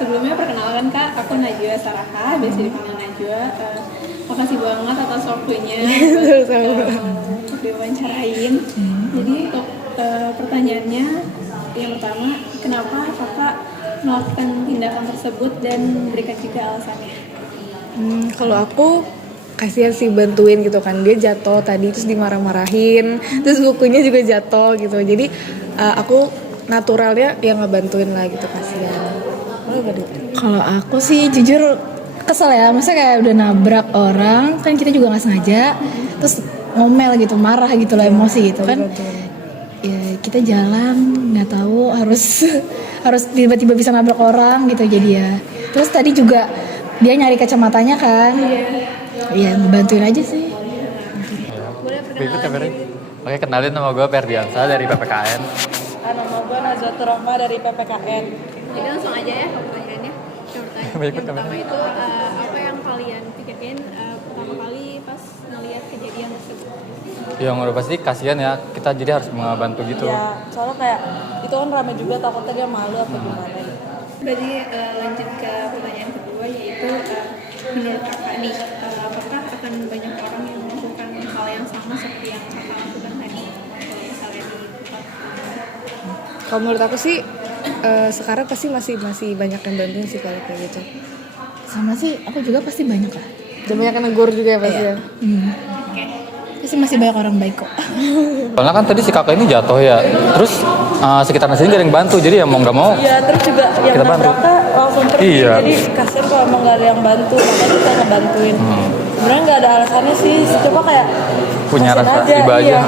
Sebelumnya perkenalkan Kak, aku Najwa Saraha, biasa dipanggil Najwa. Makasih banget atas waktunya untuk diwawancarain. Jadi untuk pertanyaannya, yang pertama, kenapa Kakak melakukan tindakan tersebut dan berikan juga alasannya? Kalau aku kasihan sih, bantuin gitu kan, dia jatuh tadi terus dimarah-marahin, terus bukunya juga jatuh gitu, jadi aku naturalnya yang ngebantuin lah gitu, kasihan. Kalau aku sih jujur kesel ya, masa kayak udah nabrak orang, kan kita juga nggak sengaja, terus ngomel gitu, marah gitu lah, emosi gitu kan. Ya kita jalan nggak tahu harus tiba-tiba bisa nabrak orang gitu, jadi ya. Terus tadi juga dia nyari kacamatanya kan, ya ngebantuin aja sih. Boleh Berikut ya, perkenalan? Oke, kenalin, nama gue Ferdiansa dari PPKN. Nama gue Nazwatul Rahma dari PPKN. Jadi langsung aja ya pertanyaannya. Yang pertama itu apa yang kalian pikirin pertama kali pas ngelihat kejadian tersebut? Yang udah pasti kasihan ya, kita jadi harus membantu gitu. Ya, soalnya kayak itu kan ramai juga, takutnya dia malu apa gimana gitu. Berarti lanjut ke pertanyaan kedua, yaitu menurut Kakak nih, apakah akan banyak orang yang melakukan hal yang sama seperti yang Kakak lakukan tadi kalau misalnya di tempat? Kalau menurut aku sih sekarang pasti masih banyak yang bantuin sih kalau kayak gitu. Sama sih, aku juga pasti banyak lah. Dan banyak yang negur juga ya pasti ya. Pasti masih banyak orang baik kok. Soalnya kan tadi si kakak ini jatuh ya, terus sekitar sini gak ada yang bantu, jadi ya mau nggak mau Iya, terus juga yang kita bantu. nabraknya langsung pergi, Iya. jadi kasian kalau emang gak ada yang bantu, makanya kita ngebantuin. Sebenarnya gak ada alasannya sih, coba kayak punya kasian rasa aja, iba aja. iya.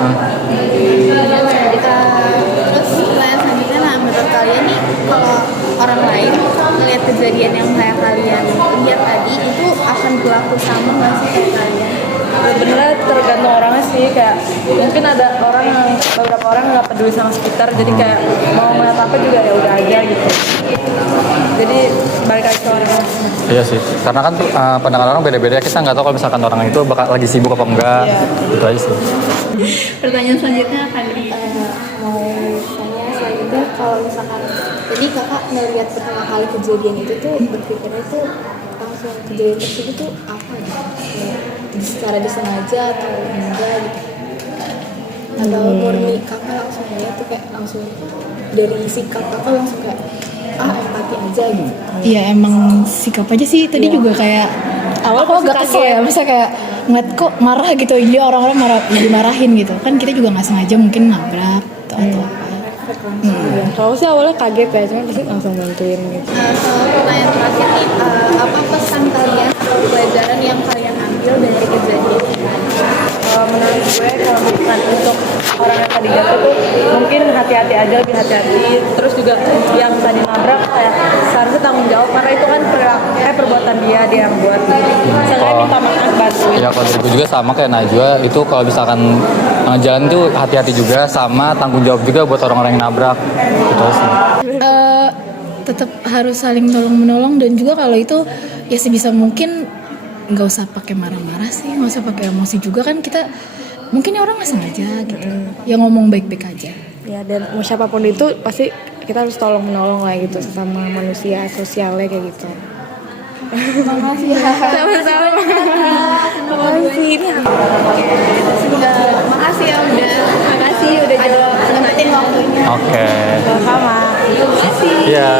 Terus pertanyaan selanjutnya, nah menurut kalian nih, kalau orang lain melihat kejadian yang kayak kalian lihat tadi, itu akan berlaku sama nggak sih kayak kalian? Sebenarnya tergantung orangnya sih, kayak mungkin ada orang yang beberapa orang nggak peduli sama sekitar, jadi kayak mau ngeliat apa juga ya udah aja gitu. Jadi balik lagi ke orangnya. Iya sih, karena kan pandangan orang beda-beda, kita nggak tahu kalau misalkan orang itu bakal lagi sibuk apa enggak. Iya. Itu aja sih. Pertanyaan selanjutnya akan di Mau tanya selanjutnya, kalau misalkan jadi kakak ngelihat pertama kali kejadian itu tuh berpikirnya tuh langsung kejadian tersebut tuh apa gitu? Ya, secara disengaja atau enggak gitu? Atau murni kakak langsung ngeliat tuh kayak langsung dari sikap kakak langsung kayak empati aja gitu. Iya emang sikap aja sih, tadi juga kayak Awal aku pasti agak kesel kaget. ya, masa kayak ngeliat kok marah gitu, jadi orang-orang dimarahin gitu kan, kita juga nggak sengaja mungkin nabrak atau apa. Kalau sih awalnya kaget ya, cuma pasti langsung bantuin gitu. Sama pertanyaan terakhir nih, apa pesan kalian atau pelajaran yang kalian ambil dari kejadian ini? Menurut gue kalau bukan untuk orang yang tadi jatuh tuh mungkin hati-hati aja, lebih hati-hati. Terus juga yang tadi nabrak kayak seharusnya tanggung jawab, karena itu kan perbuatan dia yang buat. Saya minta maaf, bantuin. Ya kalau dari gue juga sama kayak Najwa, itu kalau misalkan jalan tuh hati-hati juga, sama tanggung jawab juga buat orang-orang yang nabrak. Gitu sih. Tetap harus saling tolong menolong, dan juga kalau itu ya sebisa mungkin nggak usah pakai marah-marah sih, nggak usah pakai emosi juga kan, kita mungkin ya orang nggak sengaja gitu, ya ngomong baik-baik aja. Ya, dan mau siapapun itu pasti kita harus tolong menolong lah gitu, sama manusia sosialnya kayak gitu. Makasih ya. Sama-sama. Makasih. Makasih ya makasih udah jawab nyempetin waktunya. Oke. Sama-sama. Iya.